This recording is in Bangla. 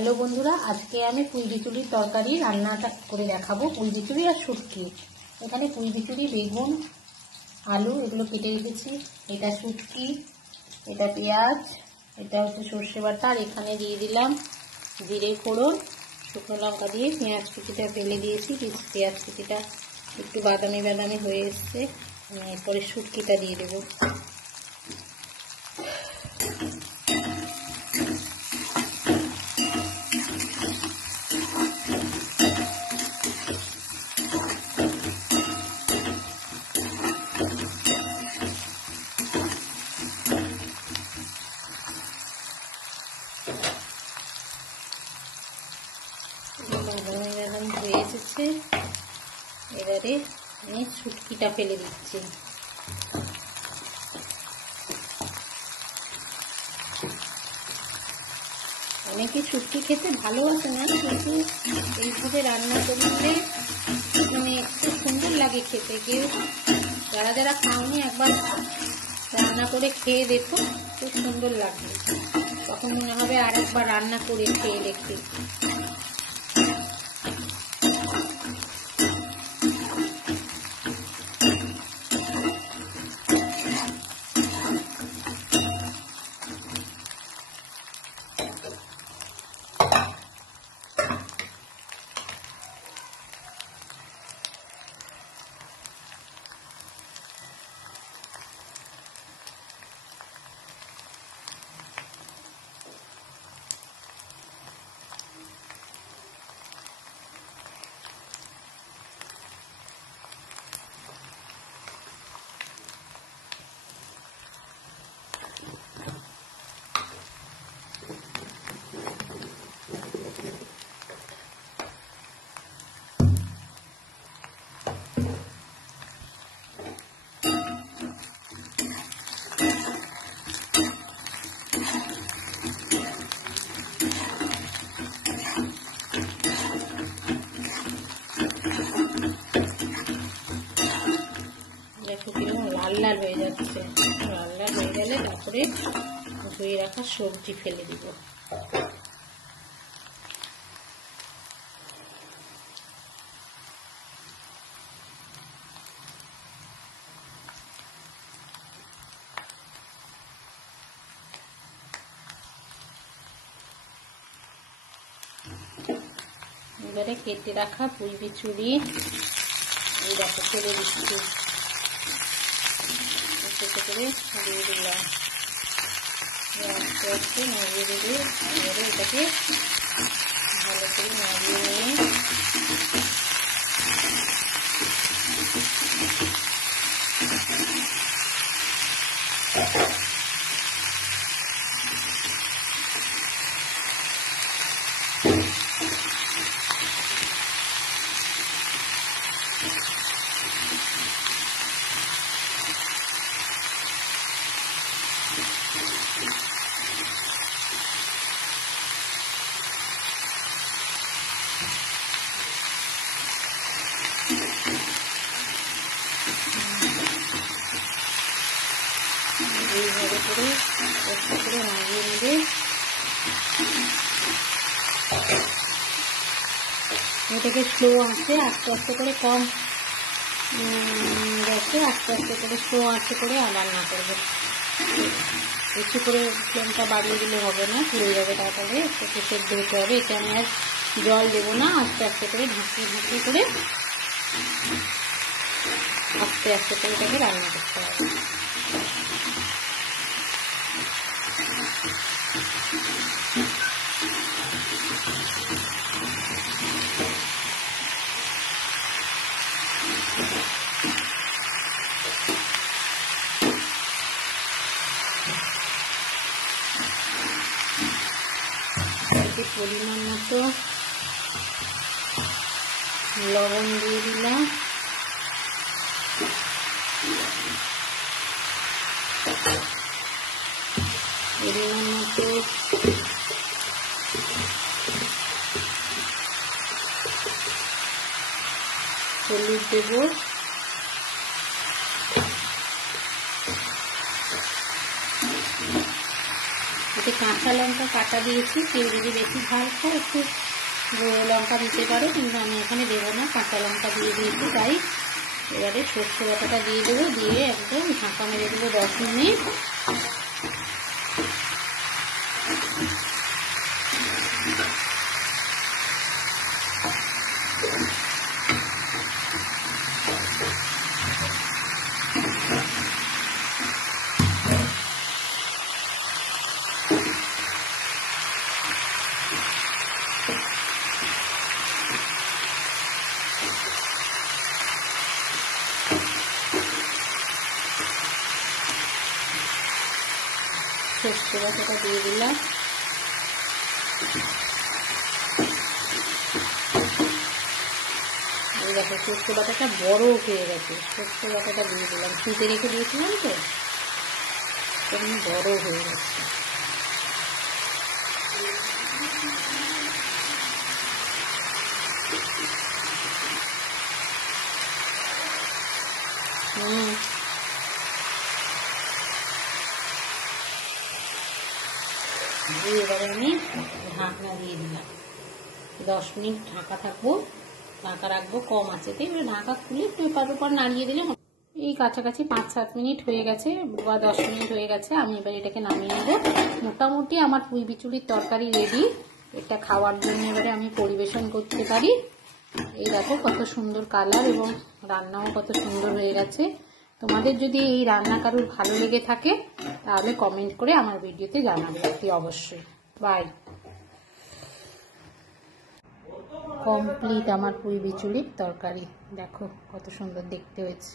হ্যালো বন্ধুরা, আজকে আমি পুঁই বিচুলির তরকারি রান্নাটা করে দেখাবো। পুঁই বিচুলি আর শুটকি। এখানে পুঁই বিচুলি, বেগুন, আলু এগুলো কেটে রেখেছি। এটা শুটকি, এটা পেঁয়াজ, এটা হচ্ছে সর্ষে বাটা, আর এখানে দিয়ে দিলাম জিরে ফোড়ন, শুকনো লঙ্কা দিয়ে পেঁয়াজ কুচিটা ফেলে দিয়েছি। পেঁয়াজ কুচিটা একটু বাদামি বাদামি হয়ে এসছে। এরপরে শুটকিটা দিয়ে দেবো। বাদামি হয়ে এসেছে। এবারে আমি শুটকিটা ফেলে দিচ্ছি। অনেকে শুটকি খেতে ভালোবাসে না, কিন্তু এইভাবে রান্না করলে মানে খুব সুন্দর লাগে খেতে। কেউ যারা যারা খাওনি একবার রান্না করে খেয়ে দেখো, খুব সুন্দর লাগবে। তখন মনে হবে আর একবার রান্না করে খেয়ে দেখি। দেখো কিরকম লাল লাল হয়ে যাচ্ছে। লাল লাল হয়ে গেলে তারপরে ধুয়ে রাখা সবজি ফেলে দিব। এবারে কেটে রাখা পুঁই বিচুলি এই দেখো ফেলে দিচ্ছি। করে দিয়ে দিলাম। আস্তে আস্তে নাড়িয়ে দেবে। এবারে এটাকে ভালো করে নাড়িয়ে নিয়ে এইভাবে করে কষ্ট করে নাড়িয়ে নেবে। এটাকে স্লো আঁচে আস্তে আস্তে করে, কম গ্যাসে আস্তে আস্তে করে স্লো আঁচে করে রান্না করবে। একটু করে ফ্লেমটা বাড়িয়ে দিলে হবে না, পুড়ে যাবে। তারপরে একটু সেদ্ধ হতে হবে। এটা আমি আর জল দেবো না। আস্তে আস্তে করে ঢাকিয়ে ঢাকিয়ে করে আস্তে আস্তে করে এটাকে রান্না করতে হবে। পরিমাণ মতো লবণ দিয়ে দিলাম। পরিমাণ মতো হলুদ দেবো। কাঁচা লঙ্কা কাটা দিয়েছি, কেউ যদি বেশি ঝাল খায় একটু গুঁড়ো লঙ্কা দিতে পারো, কিন্তু আমি এখানে দেবো না, কাঁচা লঙ্কা দিয়ে দিয়েছি। তাই এবারে সর্ষে বাটাটা দিয়ে দেবো, দিয়ে একদম ঢাকা মেরে দেবো 10 মিনিট। সর্ষে বাটাটা দিয়ে দিলাম। এই দেখো সর্ষে বাটাটা বড় হয়ে গেছে, সর্ষে বাটাটা দিয়ে দিলাম, ফুটে রেখে দিয়েছিলাম তো তেমনি বড় হয়ে গেছে। এবারে আমি ঢাকনা দিয়ে দিলাম, 10 মিনিট ঢাকা থাকবো, ঢাকা রাখবো কম আঁচেতে। এবার ঢাকা খুলে পেপার উপর নাড়িয়ে দিলে এই কাছাকাছি 5-7 মিনিট হয়ে গেছে বা 10 মিনিট হয়ে গেছে। আমি এবার এটাকে নামিয়ে নেবো। মোটামুটি আমার পুঁই বিচুলির তরকারি রেডি। এটা খাওয়ার জন্য এবারে আমি পরিবেশন করতে পারি। এই দেখো কত সুন্দর কালার এবং রান্নাও কত সুন্দর হয়ে গেছে। তোমাদের যদি এই রান্না কারোর ভালো লেগে থাকে তাহলে কমেন্ট করে আমার ভিডিওতে জানাবে অবশ্যই। বাই। কমপ্লিট আমার পুঁই বিচুলির তরকারি, দেখো কত সুন্দর দেখতে হয়েছে।